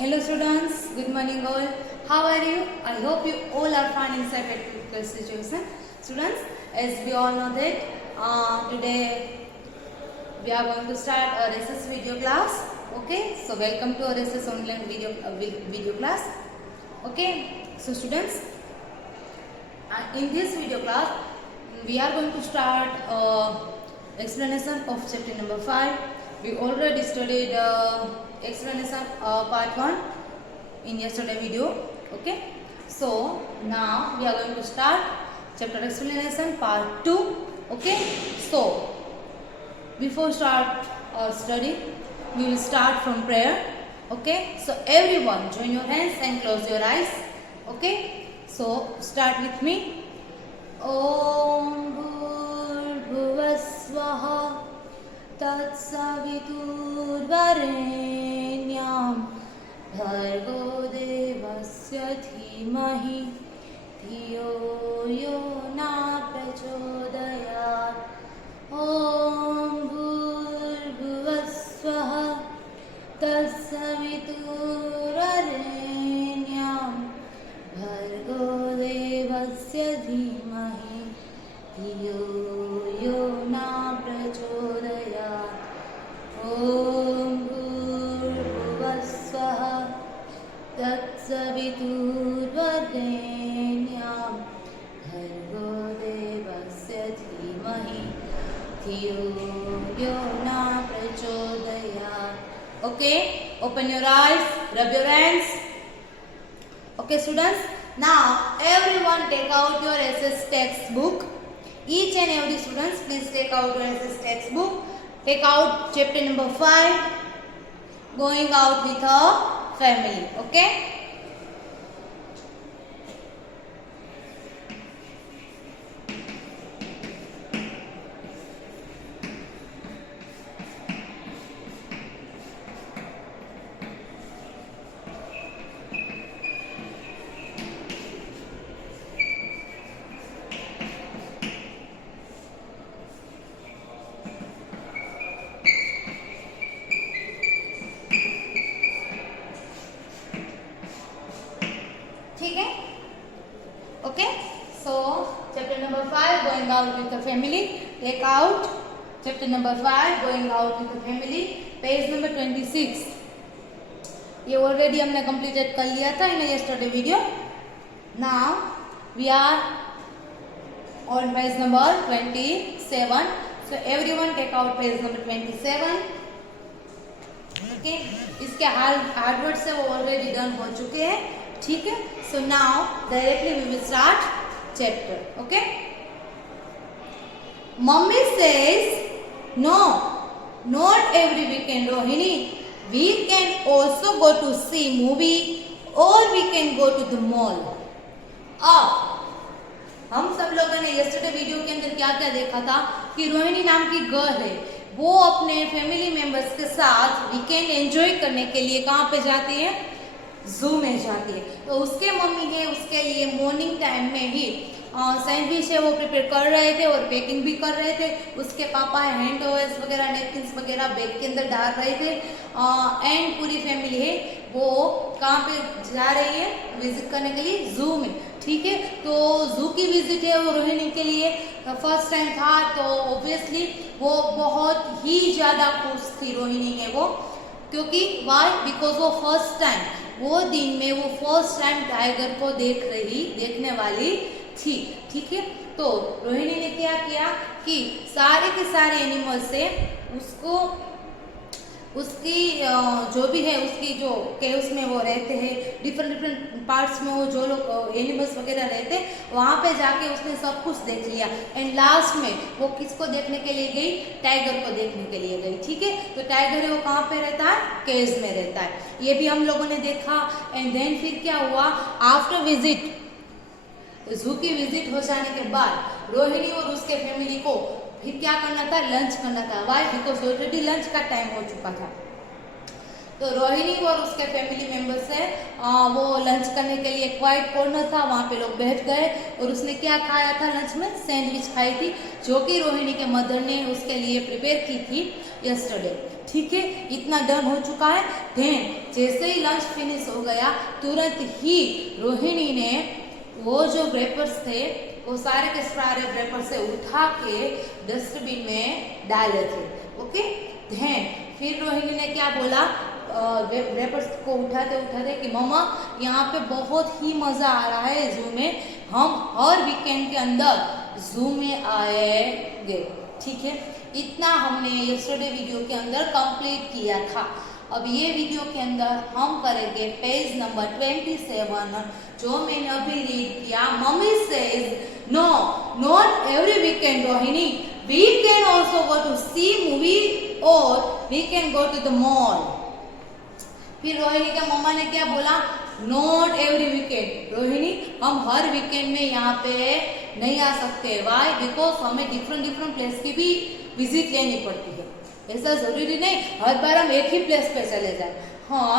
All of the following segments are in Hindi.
Hello students, good morning all. How are you? I hope you all are fine inside a critical situation. Students, as we all know that today we are going to start a recess video class. Okay, so welcome to our recess online video class. Okay, so students, in this video class we are going to start explanation of chapter number 5. We already studied explanation part 1 in yesterday video. Okay, so now we are going to start chapter explanation part 2. Okay, so before start study, we will start from prayer. Okay, so everyone join your hands and close your eyes. Okay, so start with me. Om Bhurvasvaha तत्सवितुर्वरेण्यं भर्गो देवस्य धीमहि धियो यो न प्रचोदयात् ॐ भूर्भुवस्वः तत्सवितुर्वरेण्यं भर्गो देवस्य धीमहि धियो यो न प्रचोदयात् ॐ भूर्भुवस्वः तत्सवितुर्वरेण्यं भर्गो देवस्य धीमहि धियो यो न प्रचोदयात्. Okay, open your eyes, rub your hands. Okay students, now everyone take out your SS textbook. Each and every students, please take out your SS textbook. Take out chapter number 5, going out with a family. Okay. ठीक है. Okay, so chapter number 5 going out with the family. Take out chapter number 5 going out with the family. Page number 26. ये already हमने completed कर लिया था in yesterday video. Now we are on page number 27. So everyone take out page number 27. Okay, इसके हार्ड वर्ड से वो already done हो चुके हैं. ठीक है. So now directly we will start chapter. Okay. Mummy says no, not every weekend Rohini. We can also go to see movie or we can go to the mall. अब हम सब लोगों ने yesterday वीडियो के अंदर क्या क्या देखा था कि रोहिणी नाम की गर्ल है, वो अपने फैमिली मेंबर्स के साथ वीकेंड एंजॉय करने के लिए कहाँ पे जाती है, जू में जाती है. तो उसके मम्मी है उसके लिए मॉर्निंग टाइम में ही सैंडविच है वो प्रिपेयर कर रहे थे और पैकिंग भी कर रहे थे. उसके पापा हैंड टॉवेल्स वगैरह नेपकिन्स वगैरह बैग के अंदर डाल रहे थे. एंड पूरी फैमिली है वो कहाँ पे जा रही है, विजिट करने के लिए जू में. ठीक है. तो जू की विजिट है वो रोहिणी के लिए फर्स्ट टाइम था, तो ऑब्वियसली वो बहुत ही ज़्यादा खुश थी रोहिणी है वो, क्योंकि वाई बिकॉज वो फर्स्ट टाइम वो दिन में वो फर्स्ट टाइम टाइगर को देखने वाली थी. ठीक है. तो रोहिणी ने क्या किया कि सारे के सारे एनिमल से उसको उसकी जो भी है उसकी जो केव्स में वो रहते हैं डिफरेंट पार्ट्स में, वो जो लोग एनिमल्स वगैरह रहते वहाँ पे जाके उसने सब कुछ देख लिया. एंड लास्ट में वो किसको देखने के लिए गई, टाइगर को देखने के लिए गई. ठीक है. तो टाइगर है वो कहाँ पे रहता है, केव्स में रहता है. ये भी हम लोगों ने देखा. एंड देन फिर क्या हुआ, आफ्टर विजिट जू की विजिट हो जाने के बाद रोहिणी और उसके फैमिली को फिर क्या करना था, लंच करना था. वाई बिकॉज ऑलरेडी लंच का टाइम हो चुका था. तो रोहिणी और उसके फैमिली मेंबर से वो लंच करने के लिए क्वाइट कॉर्नर था, वहाँ पे लोग बैठ गए और उसने क्या खाया था लंच में? सैंडविच खाई थी, जो कि रोहिणी के मदर ने उसके लिए प्रिपेयर की थी यस्टरडे। ठीक है, इतना डन हो चुका है। देन जैसे ही लंच फिनिश हो गया, तुरंत ही रोहिणी ने वो जो रेपर्स थे वो सारे के सारे रेपर से उठा के डस्टबिन में डाले थे। ओके, देन फिर रोहिणी ने क्या बोला रेपर्स को उठाते उठाते कि मम्मा यहाँ पे बहुत ही मज़ा आ रहा है जू में, हम हर वीकेंड के अंदर जू में आएंगे। ठीक है, इतना हमने यस्टरडे वीडियो के अंदर कंप्लीट किया था। अब ये वीडियो के अंदर हम करेंगे पेज नंबर 27, जो मैंने अभी रीड किया। मम्मी says no, not every weekend Rohini, we can also go to see movie और we can go to the mall. फिर रोहिणी के मम्मा ने क्या बोला? नॉट एवरी वीकेंड रोहिणी, हम हर वीकेंड में यहाँ पे नहीं आ सकते। वाई? बिकॉज हमें डिफरेंट प्लेस की भी विजिट लेनी पड़ती है। ऐसा जरूरी नहीं हर बार हम एक ही प्लेस पे चले जाए। हाँ,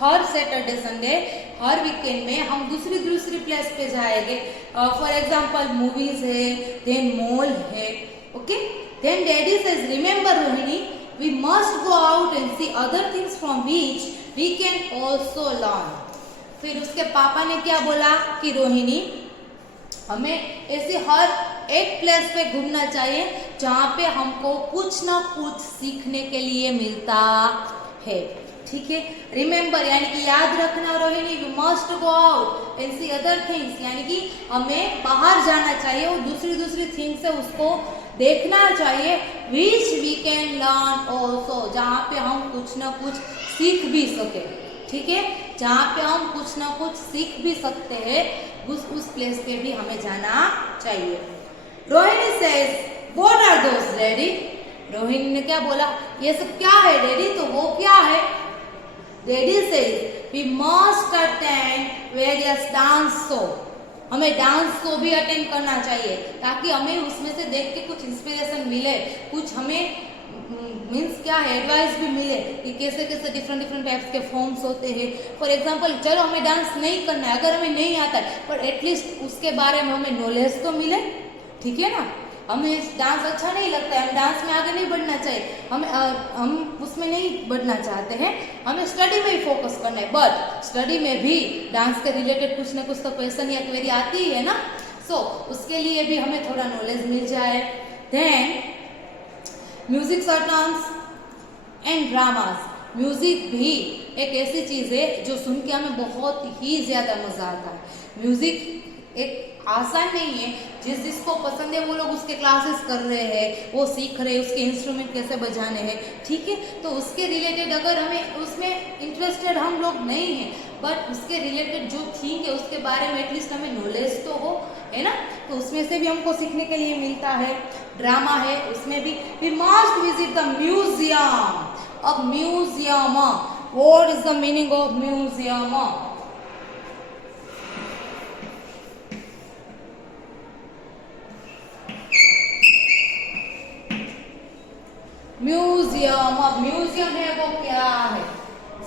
हर सैटरडे संडे हर वीकेंड में हम दूसरी प्लेस पे जाएंगे। फॉर एग्जांपल मूवीज है, देन मॉल है। Okay, then daddy says remember Rohini, we must go out and see other things from which we can also learn. फिर उसके पापा ने क्या बोला कि रोहिणी, हमें ऐसे हर एक प्लेस पे घूमना चाहिए जहाँ पे हमको कुछ ना कुछ सीखने के लिए मिलता है। ठीक है, रिमेंबर यानी कि याद रखना Rohini, we must go out and see other things, यानी कि हमें बाहर जाना चाहिए और दूसरी थिंग्स है उसको देखना चाहिए। Which we can learn also, जहाँ पे हम कुछ ना कुछ सीख भी सके। ठीक है, जहाँ पे हम कुछ ना कुछ सीख भी सकते हैं, उस प्लेस पे भी हमें जाना चाहिए। Rohini says what are those daddy, Rohini ने क्या बोला? ये सब क्या है डैडी? तो वो क्या है? Daddy says we must attend various dance show, हमें डांस शो भी अटेंड करना चाहिए ताकि हमें उसमें से देख के कुछ इंस्पिरेशन मिले, कुछ हमें मीन्स क्या है एडवाइस भी मिले कि कैसे कैसे डिफरेंट टाइप्स के फॉर्म्स होते हैं। फॉर एग्जांपल, चलो हमें डांस नहीं करना है, अगर हमें नहीं आता है, पर एटलीस्ट उसके बारे में हमें नॉलेज तो मिले। ठीक है ना, हमें डांस अच्छा नहीं लगता है, हम डांस में आगे नहीं बढ़ना चाहिए, हम उसमें नहीं बढ़ना चाहते हैं, हमें स्टडी में ही फोकस करना है। बट स्टडी में भी डांस के रिलेटेड कुछ ना कुछ तो पैसन या क्वेरी आती है ना, सो उसके लिए भी हमें थोड़ा नॉलेज मिल जाए। Then music certains and dramas, music भी एक ऐसी चीज़ है जो सुन के हमें बहुत ही ज़्यादा मज़ा आता है। म्यूजिक एक आसान नहीं है, जिसको पसंद है वो लोग उसके क्लासेस कर रहे हैं, वो सीख रहे हैं उसके इंस्ट्रूमेंट कैसे बजाने हैं। ठीक है, तो उसके रिलेटेड अगर हमें उसमें इंटरेस्टेड हम लोग नहीं हैं, बट उसके रिलेटेड जो थिंग है उसके बारे में एटलीस्ट हमें नॉलेज तो हो, है ना, तो उसमें से भी हमको सीखने के लिए मिलता है। ड्रामा है, उसमें भी we must visit the museum. अब museum, what is the meaning of museum? Museum, अब म्यूजियम है वो क्या है?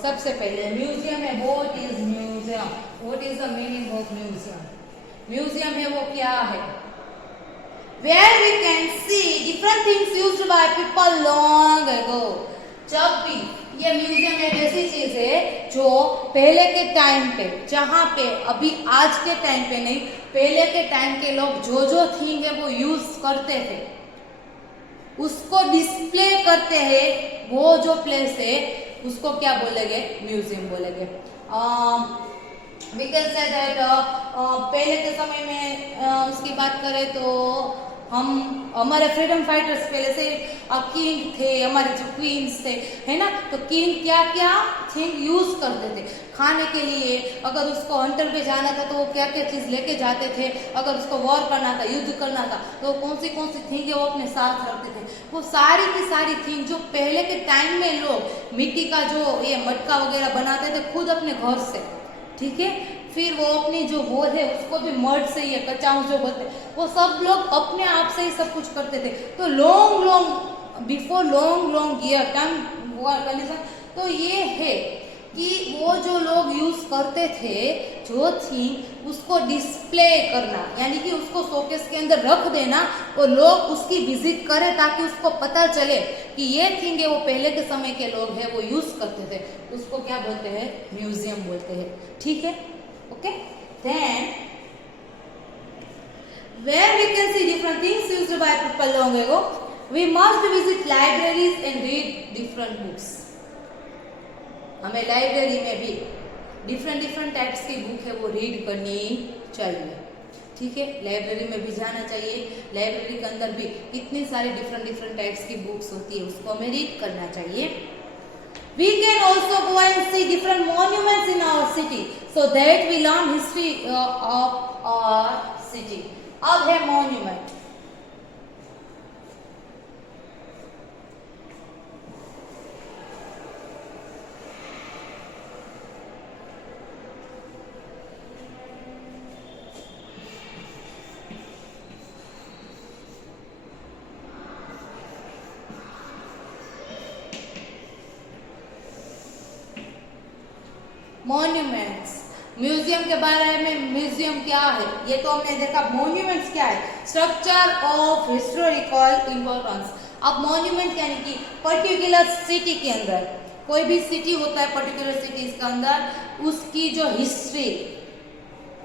सबसे पहले म्यूजियम है, what is museum, what is the meaning of museum? Museum है वो क्या है? Where we can see different things used by people long ago. जब भी ये म्यूजियम एक ऐसी चीज है जो पहले के टाइम पे, जहाँ पे अभी आज के टाइम पे नहीं, पहले के टाइम के लोग जो थिंग है वो यूज करते थे उसको डिस्प्ले करते हैं। वो जो प्लेस है उसको क्या बोलेंगे? म्यूजियम बोलेंगे। वी कैन से दैट पहले के समय में उसकी बात करें तो हम हमारे फ्रीडम फाइटर्स पहले से किंग थे, हमारे जो क्वींस थे, है ना, तो किंग क्या क्या थिंग यूज करते थे खाने के लिए। अगर उसको हंटर पे जाना था तो वो क्या क्या चीज़ लेके जाते थे, अगर उसको वॉर करना था, युद्ध करना था, तो कौन सी थिंग है वो अपने साथ रखते थे। वो सारी की सारी थिंग जो पहले के टाइम में लोग मिट्टी का जो ये मटका वगैरह बनाते थे खुद अपने घर से, ठीक है, फिर वो अपनी जो वो है उसको भी मर्ड से ये कच्चाऊ जो बोलते वो सब लोग अपने आप से ही सब कुछ करते थे। तो long before long year time condition तो ये है कि वो जो लोग यूज करते थे जो थीम उसको डिस्प्ले करना, यानी कि उसको शोकेस के अंदर रख देना और लोग उसकी विजिट करें ताकि उसको पता चले कि ये थिंग है वो पहले के समय के लोग हैं वो यूज करते थे, उसको क्या बोलते हैं, म्यूजियम बोलते हैं। ठीक है, okay. Then where we can see different things used by people long ago, we must visit libraries and read different books. हमें लाइब्रेरी में भी डिफरेंट टाइप्स की बुक है वो रीड करनी चाहिए। ठीक है, लाइब्रेरी में भी जाना चाहिए। लाइब्रेरी के अंदर भी इतनी सारी डिफरेंट टाइप्स की बुक्स होती है, उसको हमें रीड करना चाहिए। We can also go and see different monuments in our city so that we learn history of our city. अब है मॉन्यूमेंट। मॉन्यूमेंट्स, म्यूजियम के बारे में, म्यूजियम क्या है ये तो हमने देखा। मॉन्यूमेंट्स क्या है, स्ट्रक्चर ऑफ हिस्टोरिकल इम्पोर्टेंस। अब मॉन्यूमेंट यानी कि पर्टिकुलर सिटी के अंदर, कोई भी सिटी होता है पर्टिकुलर सिटीज के अंदर उसकी जो हिस्ट्री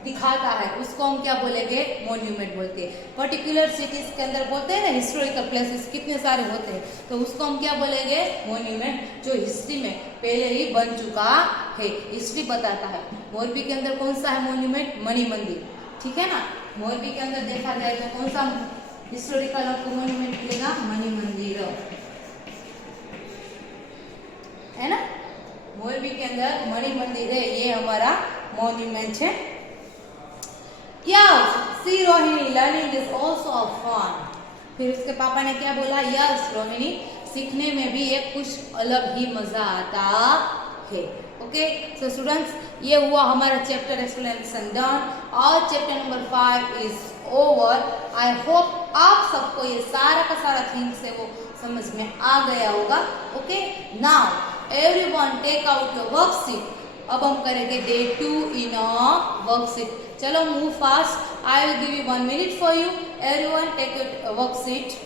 दिखाता है उसको हम क्या बोलेंगे, मॉन्यूमेंट बोलते हैं। पर्टिकुलर सिटीज के अंदर बोलते हैं ना हिस्टोरिकल प्लेसेस कितने सारे होते हैं, तो उसको हम क्या बोलेंगे, मॉन्यूमेंट, जो हिस्ट्री में पहले ही बन चुका है, हिस्ट्री बताता है। मोरबी के अंदर कौन सा है मॉन्यूमेंट, मणि मंदिर। ठीक है ना, मोरबी के अंदर देखा जाए तो कौन सा हिस्टोरिकल आपको मॉन्यूमेंट मिलेगा, मणि मंदिर है ना। मोरबी के अंदर मणि मंदिर है, ये हमारा मॉन्यूमेंट है। Yes, see Rohini, learning is also fun. फिर उसके पापा ने क्या बोला, यस रोहिणी, सीखने में भी एक कुछ अलग ही मजा आता है। ओके, सो स्टूडेंट्स, ये हुआ हमारा चैप्टर एक्सप्लेनेशन डन और chapter number 5 is over. I hope आप सबको ये सारा का सारा थिंग्स है वो समझ में आ गया होगा। Okay, now everyone take out your worksheet. अब हम करेंगे डे 2 इन अ वर्कशीट। चलो move fast, I will give you 1 minute for you. Everyone take your worksheet.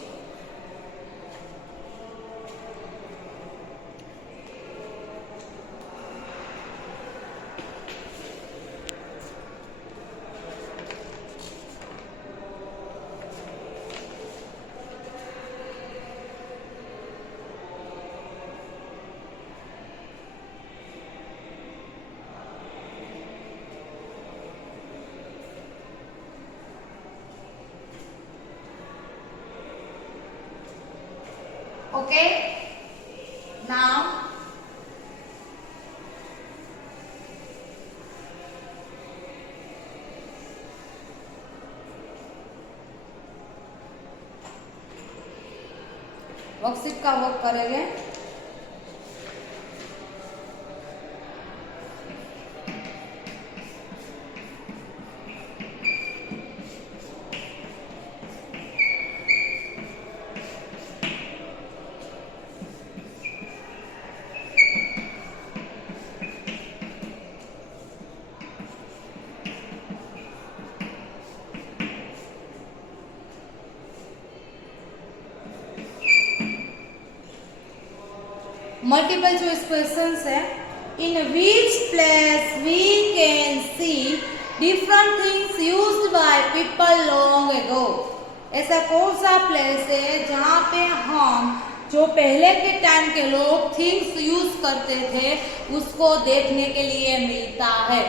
Okay, now worksheet का वर्क करेंगे। मल्टीपल चॉइस क्वेश्चंस है। In which place we can see different things used by people long ago. ऐसा कौन सा प्लेस है जहाँ पे हम जो पहले के टाइम के लोग थिंग्स यूज करते थे उसको देखने के लिए मिलता है।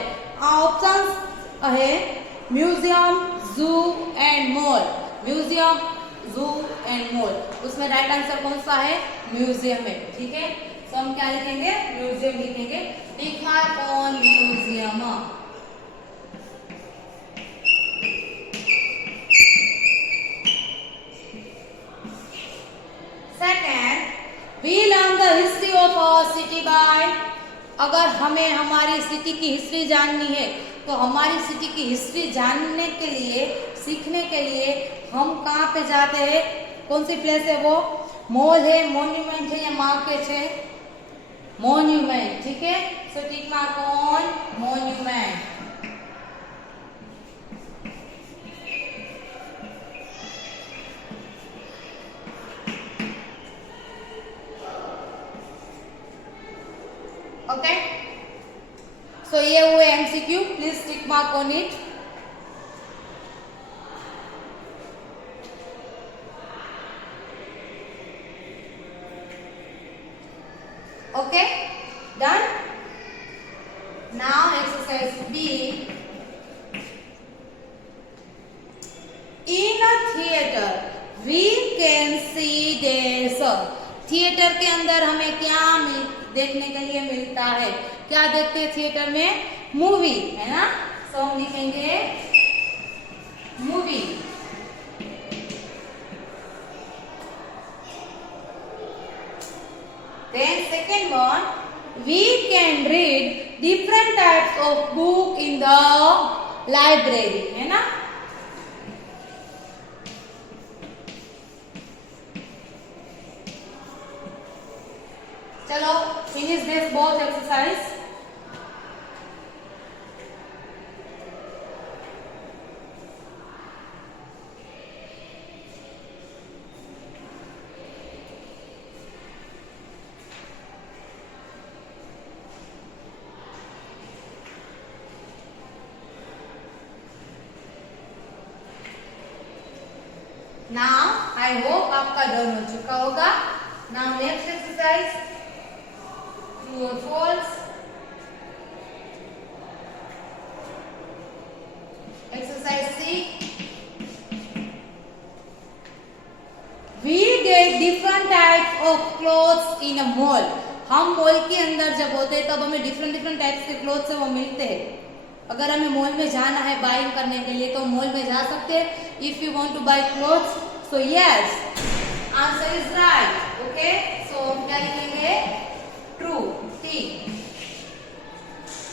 ऑप्शन है म्यूजियम, जू एंड मॉल। म्यूजियम, जू एंड मॉल, उसमें राइट आंसर कौन सा है, म्यूजियम है। ठीक है, तो हम क्या लिखेंगे, म्यूजियम लिखेंगे। लिखा कौन, museum. Second, we learn the history of our city by. अगर हमें हमारी सिटी की हिस्ट्री जाननी है तो हमारी सिटी की हिस्ट्री जानने के लिए, सीखने के लिए हम कहाँ पे जाते हैं, कौन सी प्लेस है वो, मॉल है, मॉन्यूमेंट है या मार्केट है, monument. ठीक है, so tick mark on monument. Okay, so ये हुए MCQ, please tick mark on it. Okay, done. Now exercise B. In a theater we can see this. Theatre के अंदर हमें क्या देखने के लिए मिलता है? क्या देखते हैं थिएटर में? मूवी, है ना? सो हम लिखेंगे movie. Then second one, we can read different types of book in the library, है ना? चलो finish this both exercise. Now I hope आपका डन हो चुका होगा. Now next exercise, true or false. Exercise C. We get different types of clothes in a mall. हम मॉल के अंदर जब होते हैं तब हमें डिफरेंट टाइप्स के क्लोथ्स वो मिलते हैं. अगर हमें मॉल में जाना है बाइंग करने के लिए तो मॉल में जा सकते हैं. If you want to buy clothes, so yes, answer is right. Okay, so हम क्या लिखेंगे? ट्रू, ठीक.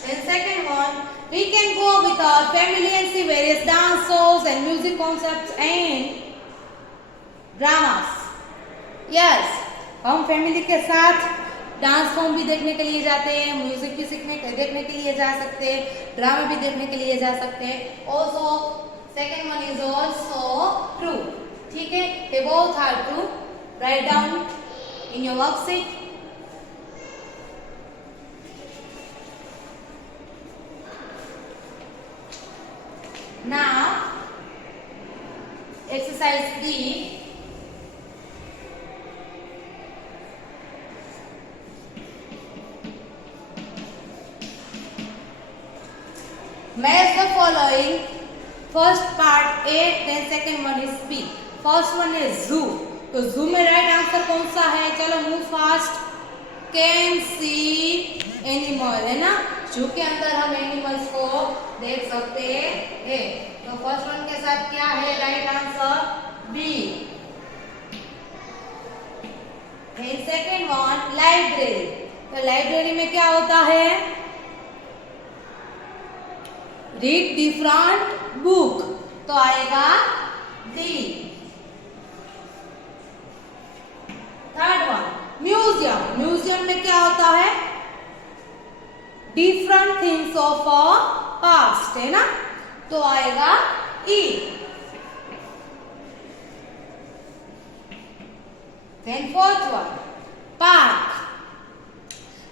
Then second one, we can go with our family and see various dance shows and music concerts and dramas. Yes, हम फैमिली के साथ डांस फॉर्म भी देखने के लिए जाते हैं, म्यूजिक भी देखने के लिए जा सकते हैं, ड्रामा भी देखने के लिए जा सकते हैं. Also second one is also true. ठीक है, they both are true. Write down in your worksheet. Now exercise D. Match the following. First part A, then second one is B. First one is zoo. तो zoo में राइट आंसर कौन सा है? चलो move fast. Can see animal, है ना? जू के अंदर हम एनिमल्स को देख सकते हैं. तो फर्स्ट वन के साथ क्या है right answer? B. Second one library. तो लाइब्रेरी में क्या होता है? Read different book. तो आएगा D. Third one museum. Museum में क्या होता है? डिफरेंट थिंग्स ऑफ पास्ट, है ना? तो आएगा E. Then fourth one park.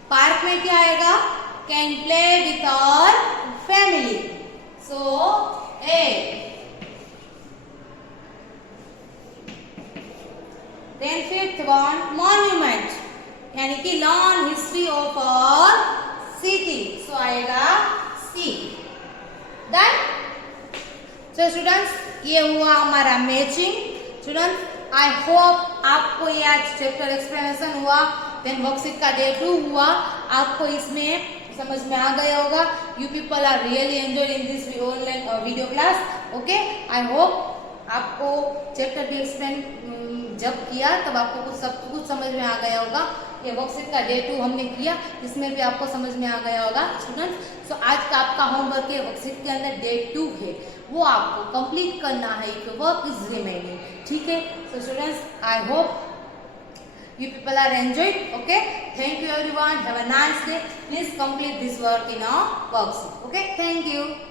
Park में क्या आएगा? Can play with our family. So A. Then fifth one monument, यानी कि learn history of our city. So आएगा सी. डन. सो स्टूडेंट्स, ये हुआ हमारा मैचिंग. स्टूडेंट्स, आई होप आपको ये आज चैप्टर एक्सप्लेनेशन हुआ. देन वर्कशीट का डे 2 हुआ. आपको इसमें समझ में आ गया होगा. You people are really enjoying this online video class. Okay, I hope आपको चैप्टर भी एक्सप्लेन जब किया तब आपको सब कुछ समझ में आ गया होगा. ये वर्कशीट का डे 2 हमने किया, इसमें भी आपको समझ में आ गया होगा स्टूडेंट्स. सो आज का आपका होमवर्क है, वर्कशीट के अंदर डे 2 है, वो आपको कंप्लीट करना है. If work is remaining. ठीक है. So students, I hope You people are enjoyed. Okay. Thank you everyone. Have a nice day. Please complete this work in our worksheet. Okay. Thank you.